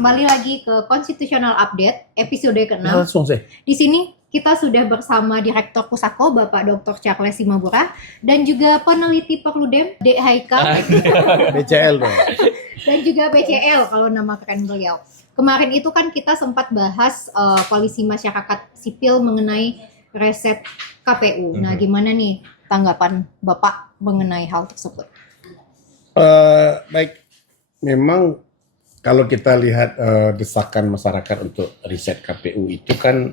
Kembali lagi ke Constitutional Update episode ke-6. Langsung sih. Di sini kita sudah bersama Direktur Pusako Bapak Dr. Charles Simabura dan juga peneliti Perludem Dek Haikal BCL dong. dan juga BCL kalau nama keren beliau. Kemarin itu kan kita sempat bahas koalisi masyarakat sipil mengenai reset KPU. Nah, gimana nih tanggapan Bapak mengenai hal tersebut? Baik, memang kalau kita lihat desakan masyarakat untuk riset KPU itu kan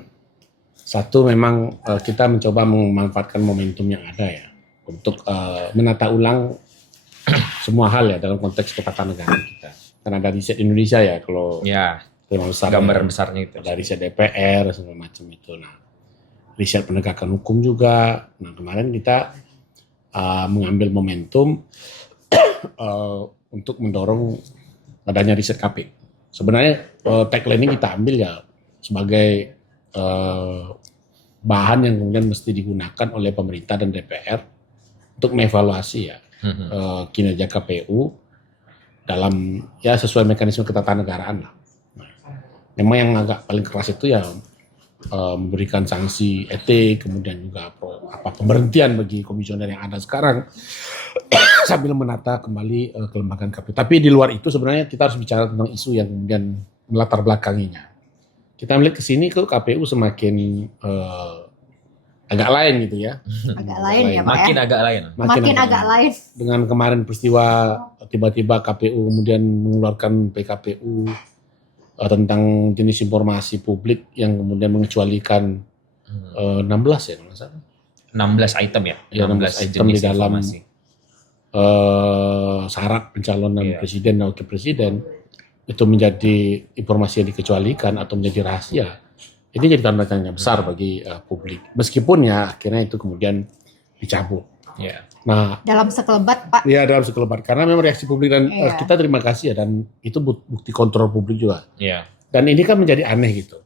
satu memang kita mencoba memanfaatkan momentum yang ada ya untuk menata ulang semua hal ya dalam konteks ketatanegaraan kita. Karena ada riset Indonesia ya kalau tema besar gambaran besarnya itu. Ada riset DPR segala macam itu. Nah, riset penegakan hukum juga. Nah, kemarin kita mengambil momentum untuk mendorong adanya riset KPU. Sebenarnya tagline ini kita ambil ya sebagai bahan yang kemudian mesti digunakan oleh pemerintah dan DPR untuk mengevaluasi ya kinerja KPU dalam ya sesuai mekanisme ketatanegaraan lah. Nah, memang yang agak paling keras itu ya memberikan sanksi etik, kemudian juga pemberhentian bagi komisioner yang ada sekarang sambil menata kembali kelembagaan KPU. Tapi di luar itu sebenarnya kita harus bicara tentang isu yang kemudian melatar belakanginya. Kita melihat ke sini ke KPU semakin agak lain gitu ya. Agak lain ya Pak Makin ya? agak lain. Makin agak lain. Dengan kemarin peristiwa tiba-tiba KPU kemudian mengeluarkan PKPU tentang jenis informasi publik yang kemudian mengecualikan 16 ya kalau nggak salah. 16 item ya? Ya, 16 item di dalam syarat pencalonan presiden dan wakil presiden itu menjadi informasi yang dikecualikan atau menjadi rahasia. Ini jadi tanda tanya besar bagi publik. Meskipun ya akhirnya itu kemudian dicabut. Yeah. Nah, Dalam sekelebat Pak. ya dalam sekelebat karena memang reaksi publik dan kita terima kasih ya dan itu bukti kontrol publik juga. Yeah. Dan ini kan menjadi aneh gitu.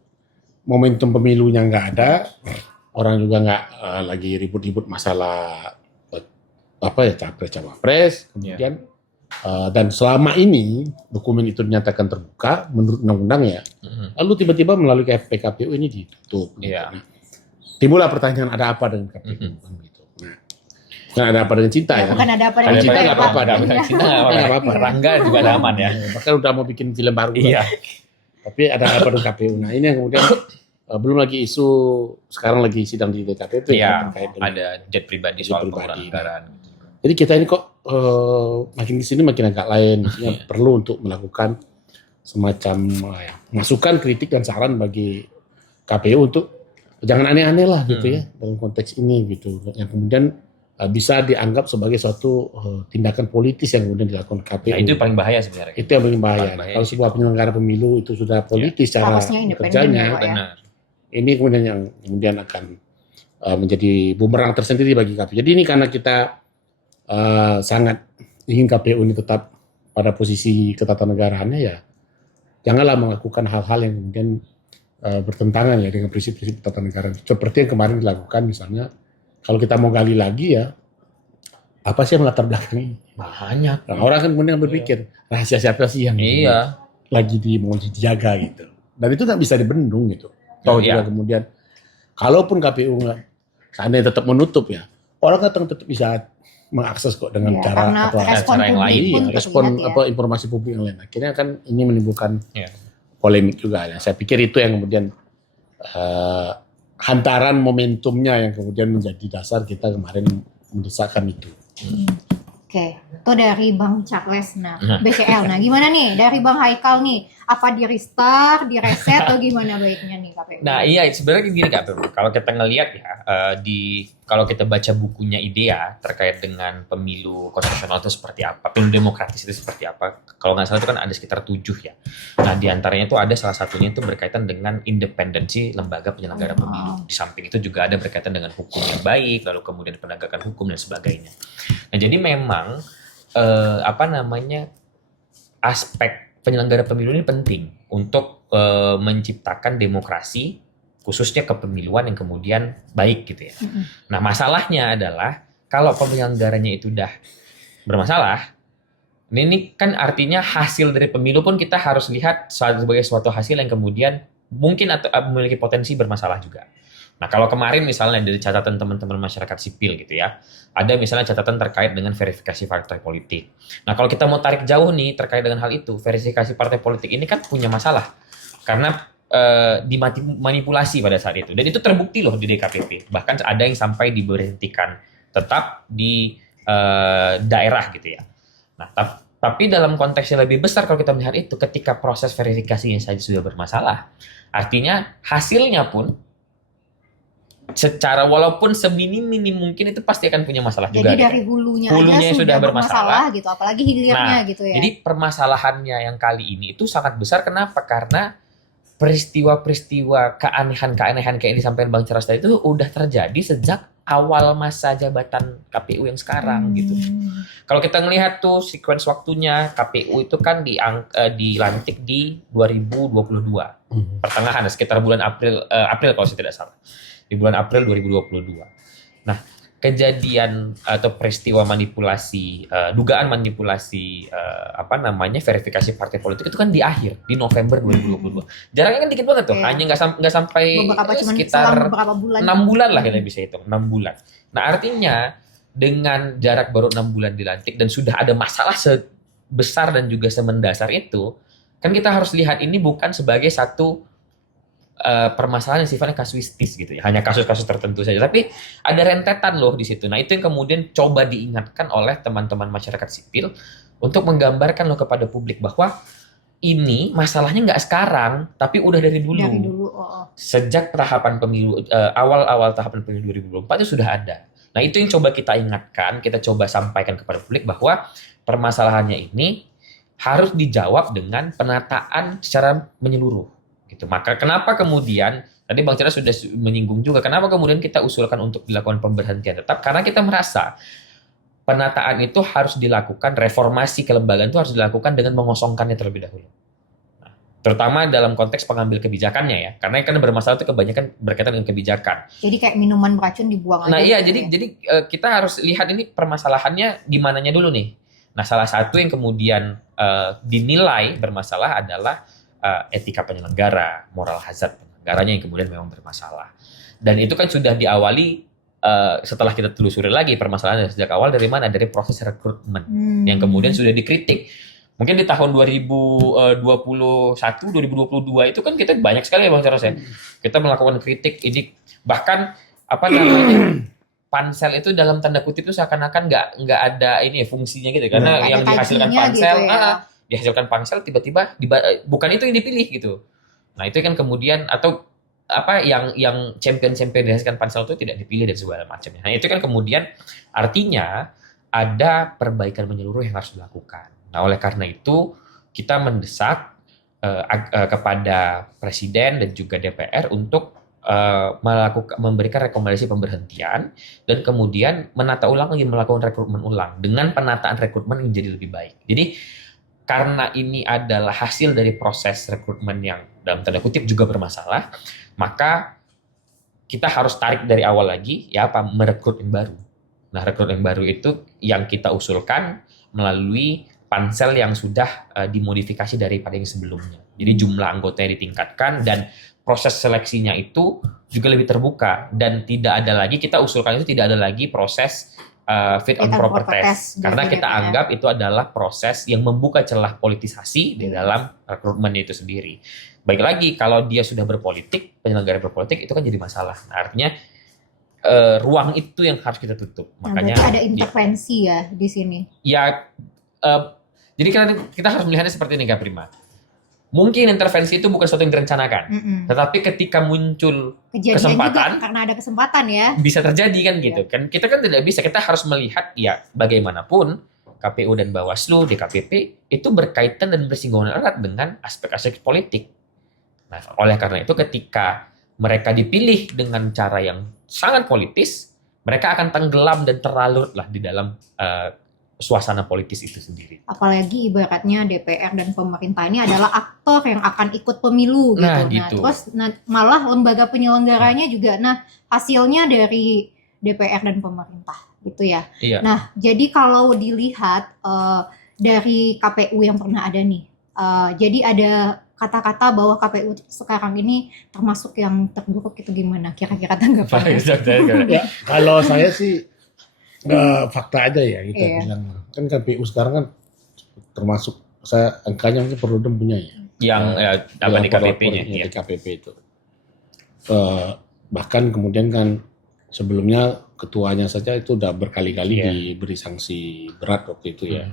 Momentum pemilunya nggak ada, orang juga nggak lagi ribut-ribut masalah capres cawapres, kemudian dan selama ini dokumen itu dinyatakan terbuka menurut undang-undang ya, lalu tiba-tiba melalui PKPU ini ditutup. Yeah. Nah, timbullah pertanyaan ada apa dengan KPU? Gitu. Nah, bukan ada apa dengan cinta ya? Bukan ada apa Kalau dengan cinta nggak apa-apa, Ada cinta nggak apa-apa. Rangga juga ada aman ya. Bahkan udah mau bikin film baru. Iya. Tapi ada apa dengan KPU? Nah ini yang kemudian belum lagi isu sekarang lagi sidang di DKP itu Iya. terkait dengan Ada jet pribadi soal penggunaan anggaran. Jadi kita ini kok makin di sini makin agak lain, maksudnya perlu untuk melakukan semacam masukan, kritik dan saran bagi KPU untuk jangan aneh-aneh lah gitu ya dalam konteks ini gitu, yang kemudian bisa dianggap sebagai suatu tindakan politis yang kemudian dilakukan KPU. Nah, itu paling bahaya sebenarnya. Itu yang paling bahaya. Kalau sebuah penyelenggara pemilu itu sudah politis cara kerjanya, Benar. ini kemudian yang kemudian akan menjadi bumerang tersendiri bagi KPU. Jadi ini karena kita sangat ingin KPU ini tetap pada posisi ketatanegaraannya ya, janganlah melakukan hal-hal yang kemudian bertentangan ya dengan prinsip-prinsip ketatanegaraan. Seperti yang kemarin dilakukan misalnya, kalau kita mau gali lagi ya, apa sih yang melatar belakangi? Banyak. Nah, orang kan kemudian berpikir rahasia siapa sih yang lagi mau dijaga gitu. Dan itu nggak bisa dibendung gitu. Tahu juga kemudian, kalaupun KPU seandainya tetap menutup ya, orang kan tetap bisa mengakses kok dengan cara yang lain, respon informasi publik yang lain. Akhirnya kan ini menimbulkan polemik juga. Ya. Saya pikir itu yang kemudian hantaran momentumnya yang kemudian menjadi dasar kita kemarin mendesakkan itu. Oke, itu dari Bang Charles. Nah, BCL. Nah, gimana nih dari Bang Haikal nih? Apa di restart, di reset atau gimana baiknya nih KPU? Nah iya sebenarnya gini KPU. Kalau kita ngelihat ya kalau kita baca bukunya IDEA terkait dengan pemilu konstitusional itu seperti apa, pemilu demokratis itu seperti apa. Kalau nggak salah itu kan ada sekitar 7 ya. Nah di antaranya itu ada salah satunya itu berkaitan dengan independensi lembaga penyelenggara pemilu. Di samping itu juga ada berkaitan dengan hukum yang baik, lalu kemudian penegakan hukum dan sebagainya. Nah jadi memang aspek penyelenggara pemilu ini penting untuk menciptakan demokrasi khususnya kepemiluan yang kemudian baik gitu ya. Nah masalahnya adalah kalau penyelenggaranya itu udah bermasalah, Ini kan artinya hasil dari pemilu pun kita harus lihat sebagai suatu hasil yang kemudian mungkin atau memiliki potensi bermasalah juga. Nah, kalau kemarin misalnya dari catatan teman-teman masyarakat sipil gitu ya, ada misalnya catatan terkait dengan verifikasi partai politik. Nah, kalau kita mau tarik jauh nih terkait dengan hal itu, verifikasi partai politik ini kan punya masalah karena dimanipulasi pada saat itu. Dan itu terbukti loh di DKPP. Bahkan ada yang sampai diberhentikan tetap di daerah gitu ya. Nah, tapi dalam konteks yang lebih besar kalau kita melihat itu, ketika proses verifikasinya saja sudah bermasalah, artinya hasilnya pun secara walaupun seminim-minim mungkin itu pasti akan punya masalah juga. Jadi dari gitu. hulunya Hulunya aja sudah bermasalah bermasalah gitu, apalagi hilirnya gitu ya. Jadi permasalahannya yang kali ini itu sangat besar. Kenapa? Karena peristiwa-peristiwa keanehan-keanehan kayak yang disampaikan Bang Charles tadi itu udah terjadi sejak awal masa jabatan KPU yang sekarang gitu. Kalau kita ngelihat tuh sequence waktunya, KPU itu kan dilantik di 2022 pertengahan, sekitar bulan April kalau saya tidak salah, di bulan April 2022. Nah, kejadian atau peristiwa manipulasi, dugaan manipulasi verifikasi partai politik itu kan di akhir, di November 2022. Jaraknya kan dikit banget tuh, hanya nggak sampai sekitar beberapa bulan. 6 bulan lah kita bisa hitung, 6 bulan. Nah, artinya dengan jarak baru 6 bulan dilantik dan sudah ada masalah sebesar dan juga semendasar itu, kan kita harus lihat ini bukan sebagai satu permasalahan yang sifatnya kasuistis gitu ya, hanya kasus-kasus tertentu saja, tapi ada rentetan loh di situ. Nah, itu yang kemudian coba diingatkan oleh teman-teman masyarakat sipil untuk menggambarkan loh kepada publik bahwa ini masalahnya nggak sekarang, tapi udah dari dulu. Dari dulu. Sejak tahapan pemilu, awal-awal tahapan pemilu 2024 itu sudah ada. Nah, itu yang coba kita ingatkan, kita coba sampaikan kepada publik bahwa permasalahannya ini harus dijawab dengan penataan secara menyeluruh. Gitu. Maka kenapa kemudian, tadi Bang Charles sudah menyinggung juga, kenapa kemudian kita usulkan untuk dilakukan pemberhentian tetap? Karena kita merasa penataan itu harus dilakukan, reformasi kelembagaan itu harus dilakukan dengan mengosongkannya terlebih dahulu. Nah, terutama dalam konteks pengambil kebijakannya ya, karena kan bermasalah itu kebanyakan berkaitan dengan kebijakan. Jadi kayak minuman beracun dibuang aja. Nah iya, gitu jadi kita harus lihat ini permasalahannya di mananya dulu nih. Nah, salah satu yang kemudian dinilai bermasalah adalah etika penyelenggara, moral hazard penyelenggaranya yang kemudian memang bermasalah. Dan itu kan sudah diawali setelah kita telusuri lagi permasalahannya sejak awal dari mana? Dari proses rekrutmen yang kemudian sudah dikritik. Mungkin di tahun 2021, 2022 itu kan kita banyak sekali ya Bang Charles ya. Kita melakukan kritik ini, bahkan pansel itu dalam tanda kutip itu seakan-akan nggak ada ini fungsinya gitu, karena yang dihasilkan pansel gitu ya. Dihasilkan pansel tiba-tiba bukan itu yang dipilih gitu. Nah, itu kan kemudian atau yang champion-champion dihasilkan pansel itu tidak dipilih dan segala macamnya. Nah, itu kan kemudian artinya ada perbaikan menyeluruh yang harus dilakukan. Nah, oleh karena itu kita mendesak kepada Presiden dan juga DPR untuk memberikan rekomendasi pemberhentian dan kemudian menata ulang lagi, melakukan rekrutmen ulang dengan penataan rekrutmen yang jadi lebih baik. Jadi karena ini adalah hasil dari proses rekrutmen yang dalam tanda kutip juga bermasalah, maka kita harus tarik dari awal lagi ya merekrut yang baru. Nah, rekrut yang baru itu yang kita usulkan melalui pansel yang sudah dimodifikasi daripada yang sebelumnya. Jadi jumlah anggotanya ditingkatkan dan proses seleksinya itu juga lebih terbuka dan tidak ada lagi, kita usulkan itu tidak ada lagi proses fit and proper test, karena kita anggap itu adalah proses yang membuka celah politisasi di dalam rekrutmen itu sendiri. Baik lagi kalau dia sudah berpolitik, penyelenggara berpolitik itu kan jadi masalah. Nah, artinya ruang itu yang harus kita tutup. Makanya ada intervensi ya di sini. Ya, jadi kita harus melihatnya seperti ini Kak Prima. Mungkin intervensi itu bukan sesuatu yang direncanakan, tetapi ketika muncul kesempatan, juga, karena ada kesempatan ya, bisa terjadi kan gitu. Kan kita kan tidak bisa, kita harus melihat ya bagaimanapun KPU dan Bawaslu, DKPP itu berkaitan dan bersinggungan erat dengan aspek-aspek politik. Nah, oleh karena itu ketika mereka dipilih dengan cara yang sangat politis, mereka akan tenggelam dan terlarut lah di dalam suasana politis itu sendiri. Apalagi ibaratnya DPR dan pemerintah ini adalah aktor yang akan ikut pemilu gitu. Nah, terus malah lembaga penyelenggaranya juga, hasilnya dari DPR dan pemerintah gitu ya. Iya. Nah, jadi kalau dilihat dari KPU yang pernah ada nih. Jadi ada kata-kata bahwa KPU sekarang ini termasuk yang terburuk, itu gimana kira-kira tanggapannya? Ya, kalau saya sih fakta aja ya kita Iya. bilang. Kan KPU sekarang kan termasuk saya angkanya mungkin Perludem punya ya. Yang apa di KPP-nya Di ya. KPP itu. Bahkan kemudian kan sebelumnya ketuanya saja itu udah berkali-kali Iya. diberi sanksi berat waktu itu ya.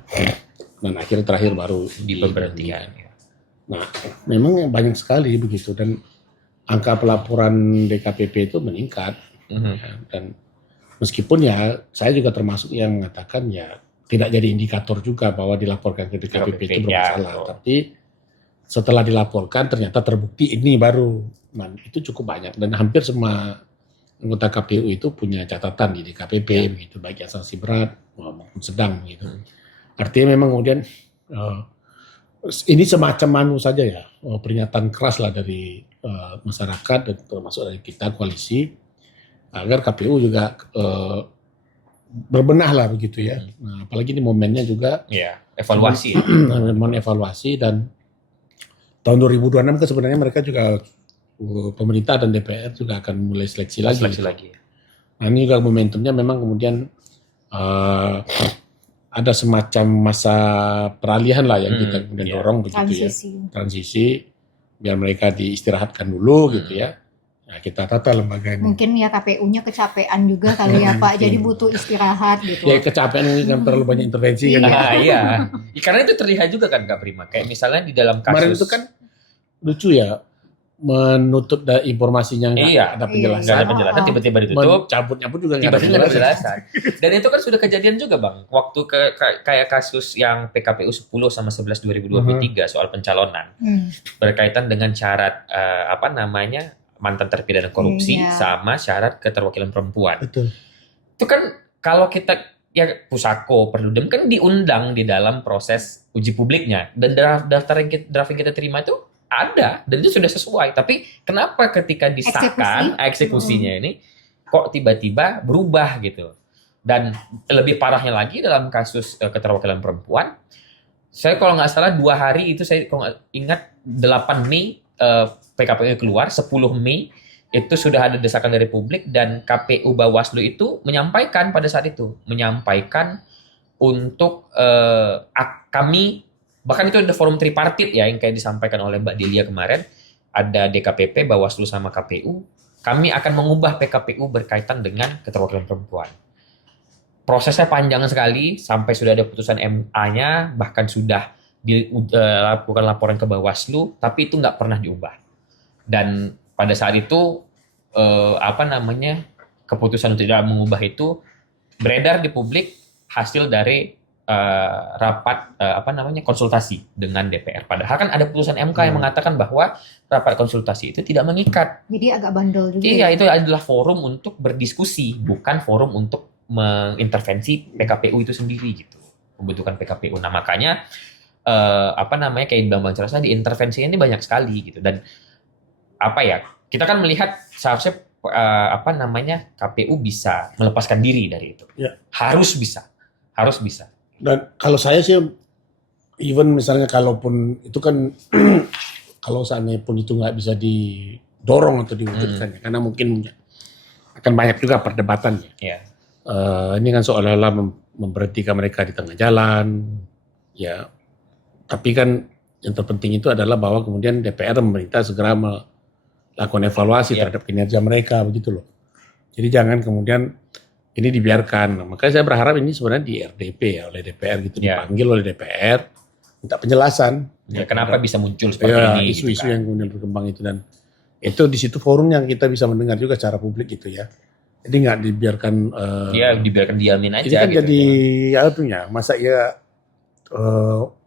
Dan akhirnya terakhir baru Diberhentikan. Nah, memang banyak sekali begitu dan angka pelaporan DKPP itu meningkat. Dan meskipun ya saya juga termasuk yang mengatakan ya tidak jadi indikator juga bahwa dilaporkan ke DKPP itu bermasalah. Tapi setelah dilaporkan ternyata terbukti ini baru. Nah, itu cukup banyak dan hampir semua anggota KPU itu punya catatan di DKPP begitu, baik yang sanksi berat maupun sedang gitu. Artinya memang kemudian ini semacam saja ya, pernyataan keras lah dari masyarakat dan termasuk dari kita koalisi agar KPU juga berbenah lah begitu ya. Nah, apalagi di momennya juga evaluasi. Memang evaluasi dan tahun 2026 kan sebenarnya mereka juga pemerintah dan DPR juga akan mulai seleksi lagi. Nah, ini juga momentumnya memang kemudian ada semacam masa peralihan lah yang kita kemudian dorong begitu transisi biar mereka diistirahatkan dulu gitu ya. Nah, kita tata lembaga ini. Mungkin ya KPU-nya kecapean juga kali ya Pak, jadi butuh istirahat gitu. Ya kecapean ini kan terlalu banyak intervensi kan. Iya. Karena itu terlihat juga kan Kak Prima. Kayak misalnya di dalam kasus. Kemarin itu kan lucu ya, menutup informasinya nggak ada penjelasan. Nggak ada penjelasan, tiba-tiba ditutup. Cabutnya pun juga nggak tiba-tiba ada penjelasan. Dan itu kan sudah kejadian juga Bang. Waktu kayak kasus yang PKPU 10 sama 11 2023 soal pencalonan. Berkaitan dengan syarat mantan terpidana korupsi sama syarat keterwakilan perempuan. Betul. Itu kan kalau kita ya Pusako, Perludem kan diundang di dalam proses uji publiknya dan draft yang kita terima itu ada dan itu sudah sesuai. Tapi kenapa ketika disahkan eksekusinya ini kok tiba-tiba berubah gitu? Dan lebih parahnya lagi dalam kasus keterwakilan perempuan, saya kalau nggak salah 2 hari itu saya kalau ingat 8 Mei PKPU keluar, 10 Mei itu sudah ada desakan dari publik dan KPU Bawaslu itu menyampaikan pada saat itu untuk kami. Bahkan itu ada forum tripartit ya yang kayak disampaikan oleh Mbak Delia kemarin. Ada DKPP, Bawaslu sama KPU. Kami akan mengubah PKPU berkaitan dengan keterwakilan perempuan. Prosesnya panjang sekali sampai sudah ada putusan MA-nya, bahkan sudah dilakukan laporan ke Bawaslu, tapi itu nggak pernah diubah. Dan pada saat itu keputusan untuk tidak mengubah itu beredar di publik hasil dari rapat konsultasi dengan DPR. Padahal kan ada putusan MK yang mengatakan bahwa rapat konsultasi itu tidak mengikat. Jadi agak bandel juga. Iya, itu adalah forum untuk berdiskusi, bukan forum untuk mengintervensi PKPU itu sendiri gitu. Pembentukan PKPU. Nah, makanya kayak Bang Cerasa di intervensinya ini banyak sekali gitu. Dan kita kan melihat seharusnya KPU bisa melepaskan diri dari itu. Ya. Harus bisa. Dan kalau saya sih, even misalnya kalaupun itu kan, kalau seandainya pun itu nggak bisa didorong atau diwujudkan, karena mungkin akan banyak juga perdebatannya. Yeah. Ini kan seolah-olah memberhentikan mereka di tengah jalan, ya. Tapi kan yang terpenting itu adalah bahwa kemudian DPR dan pemerintah segera melakukan evaluasi terhadap kinerja mereka, begitu loh. Jadi jangan kemudian ini dibiarkan. Makanya saya berharap ini sebenarnya di RDP ya oleh DPR gitu, dipanggil oleh DPR, minta penjelasan. Ya, kenapa bisa muncul seperti ini? Isu-isu yang kemudian berkembang itu, dan itu di situ forum yang kita bisa mendengar juga secara publik gitu ya. Jadi nggak dibiarkan. Dibiarkan diamin aja. Ini kan gitu, jadi masa ya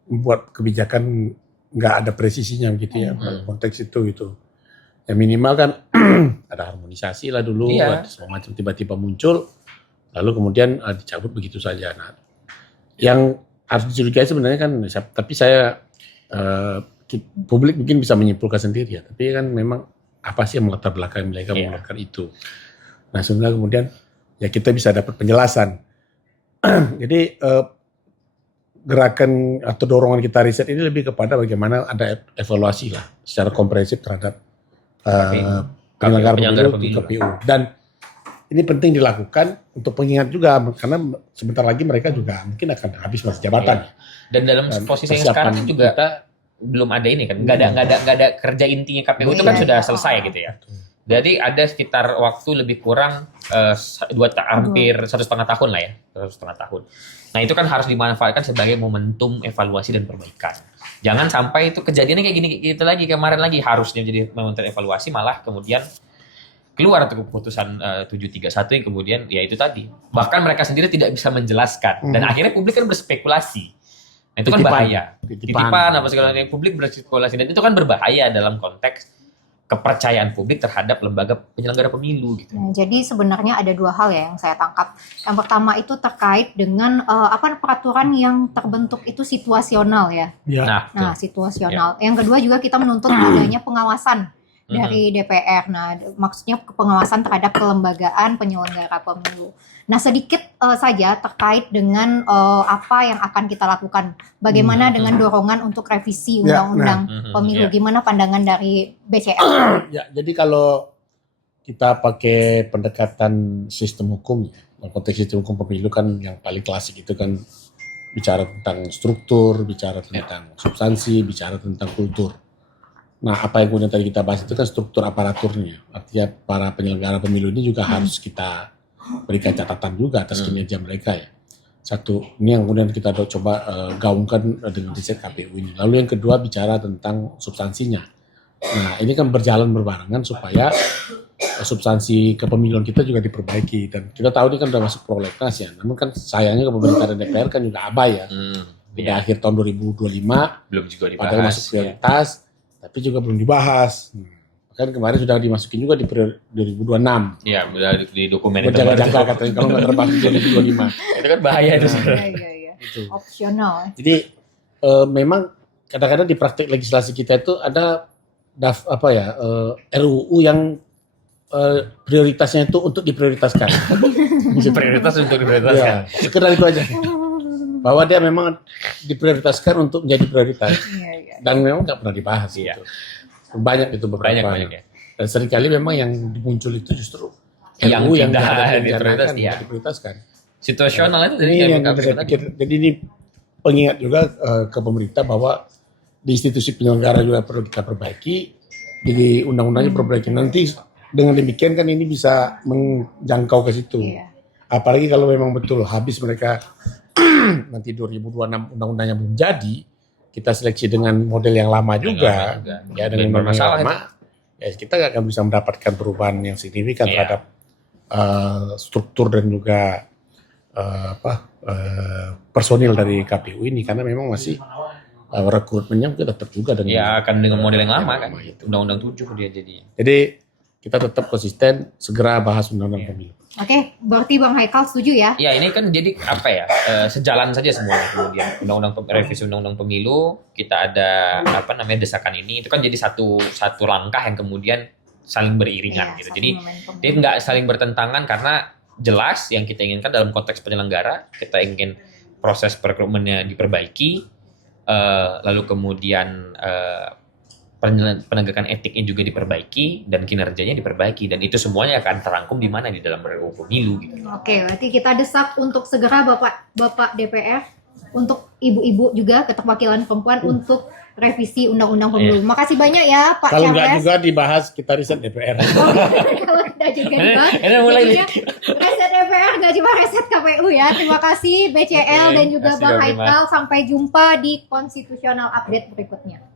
membuat kebijakan nggak ada presisinya gitu ya. Konteks itu gitu. Ya minimal kan ada harmonisasi lah dulu, ada semacam tiba-tiba muncul. Lalu kemudian dicabut begitu saja. Nah, yang harus dicurigai sebenarnya kan, tapi saya publik mungkin bisa menyimpulkan sendiri ya. Tapi kan memang apa sih yang melatar belakang mereka mengeluarkan itu. Nah, sehingga kemudian ya kita bisa dapat penjelasan. Jadi gerakan atau dorongan kita riset ini lebih kepada bagaimana ada evaluasi lah secara komprehensif terhadap penyelenggara pemilu di KPU. Dan ini penting dilakukan untuk pengingat juga karena sebentar lagi mereka juga mungkin akan habis masa jabatan. Dan dalam posisi yang sekarang juga kita belum ada ini kan, nggak ada kerja intinya KPU itu kan sudah selesai gitu ya. Jadi ada sekitar waktu lebih kurang hampir 1,5 tahun lah ya, 1,5 tahun. Nah itu kan harus dimanfaatkan sebagai momentum evaluasi dan perbaikan. Jangan sampai itu kejadiannya kayak gini gitu lagi, kemarin lagi harusnya jadi momentum evaluasi malah kemudian keluar tuh keputusan 731 yang kemudian ya itu tadi. Bahkan mereka sendiri tidak bisa menjelaskan dan akhirnya publik kan berspekulasi. Nah, itu kan bahaya. Titipan apa segala macam publik berspekulasi dan itu kan berbahaya dalam konteks kepercayaan publik terhadap lembaga penyelenggara pemilu gitu. Nah, jadi sebenarnya ada dua hal ya yang saya tangkap. Yang pertama itu terkait dengan peraturan yang terbentuk itu situasional ya. Nah, situasional. Yang kedua juga kita menuntut adanya pengawasan dari DPR. Nah, maksudnya pengawasan terhadap kelembagaan penyelenggara pemilu. Nah, sedikit saja terkait dengan apa yang akan kita lakukan. Bagaimana dengan dorongan untuk revisi undang-undang pemilu? Gimana pandangan dari BCL? Ya, jadi kalau kita pakai pendekatan sistem hukum, konteks sistem hukum pemilu kan yang paling klasik itu kan bicara tentang struktur, bicara tentang substansi, bicara tentang kultur. Nah, apa yang kemudian tadi kita bahas itu kan struktur aparaturnya. Artinya para penyelenggara pemilu ini juga harus kita berikan catatan juga atas kinerja mereka ya. Satu, ini yang kemudian kita coba gaungkan dengan riset KPU ini. Lalu yang kedua bicara tentang substansinya. Nah, ini kan berjalan berbarengan supaya substansi kepemiluan kita juga diperbaiki. Dan kita tahu ini kan sudah masuk prolegnas ya. Namun kan sayangnya ke pemerintah dan DPR kan juga abai ya. Pada akhir tahun 2025 belum juga dibahas. Padahal masuk prioritas. Tapi juga belum dibahas. Kan kemarin sudah dimasukin juga di periode 2026. Iya, udah di dokumen itu. Berjaga-jaga katanya kalau nggak terbang di 2025. Itu kan bahaya itu. Iya. Opsional. Jadi memang kadang-kadang di praktik legislasi kita itu ada RUU yang prioritasnya itu untuk diprioritaskan. Prioritas untuk diprioritaskan. Ya, sekedar itu aja. Bahwa dia memang diprioritaskan untuk menjadi prioritas. Dan memang nggak pernah dibahas gitu. Banyak itu beberapa. Banyak ya. Dan seringkali memang yang muncul itu justru yang RUU yang tidak diprioritaskan. Situasional itu Ini yang saya pikir. Jadi ini pengingat juga ke pemerintah bahwa di institusi penyelenggara juga perlu kita perbaiki. Di undang-undangnya perbaiki. Nanti dengan demikian kan ini bisa menjangkau ke situ. Apalagi kalau memang betul habis mereka nanti 2026 undang-undangnya belum jadi, kita seleksi dengan model yang lama juga, ya dengan model yang lama, ya kita nggak akan bisa mendapatkan perubahan yang signifikan terhadap struktur dan juga personil dari KPU ini, karena memang masih rekrutmennya kita tetap juga dengan akan dengan model yang lama kan, undang-undang 7 dia jadinya. Jadi kita tetap konsisten segera bahas undang-undang pemilu. Oke, berarti Bang Haikal setuju ya? Ya, ini kan jadi sejalan saja semuanya kemudian revisi undang-undang pemilu, kita ada desakan ini, itu kan jadi satu langkah yang kemudian saling beriringan gitu. Jadi dia nggak saling bertentangan karena jelas yang kita inginkan dalam konteks penyelenggara, kita ingin proses perekrutmennya diperbaiki, lalu kemudian penegakan etiknya juga diperbaiki dan kinerjanya diperbaiki, dan itu semuanya akan terangkum di mana di dalam RUU pemilu gitu. Oke, berarti kita desak untuk segera Bapak DPR, untuk ibu-ibu juga keterwakilan perempuan untuk revisi undang-undang pemilu. Makasih banyak ya Pak Charles. Kalau nggak juga dibahas kita riset DPR. Kalau tidak juga dibahas. Riset DPR nggak cuma riset KPU ya. Terima kasih BCL dan juga Bang Haikal. Sampai jumpa di Konstitusional Update berikutnya.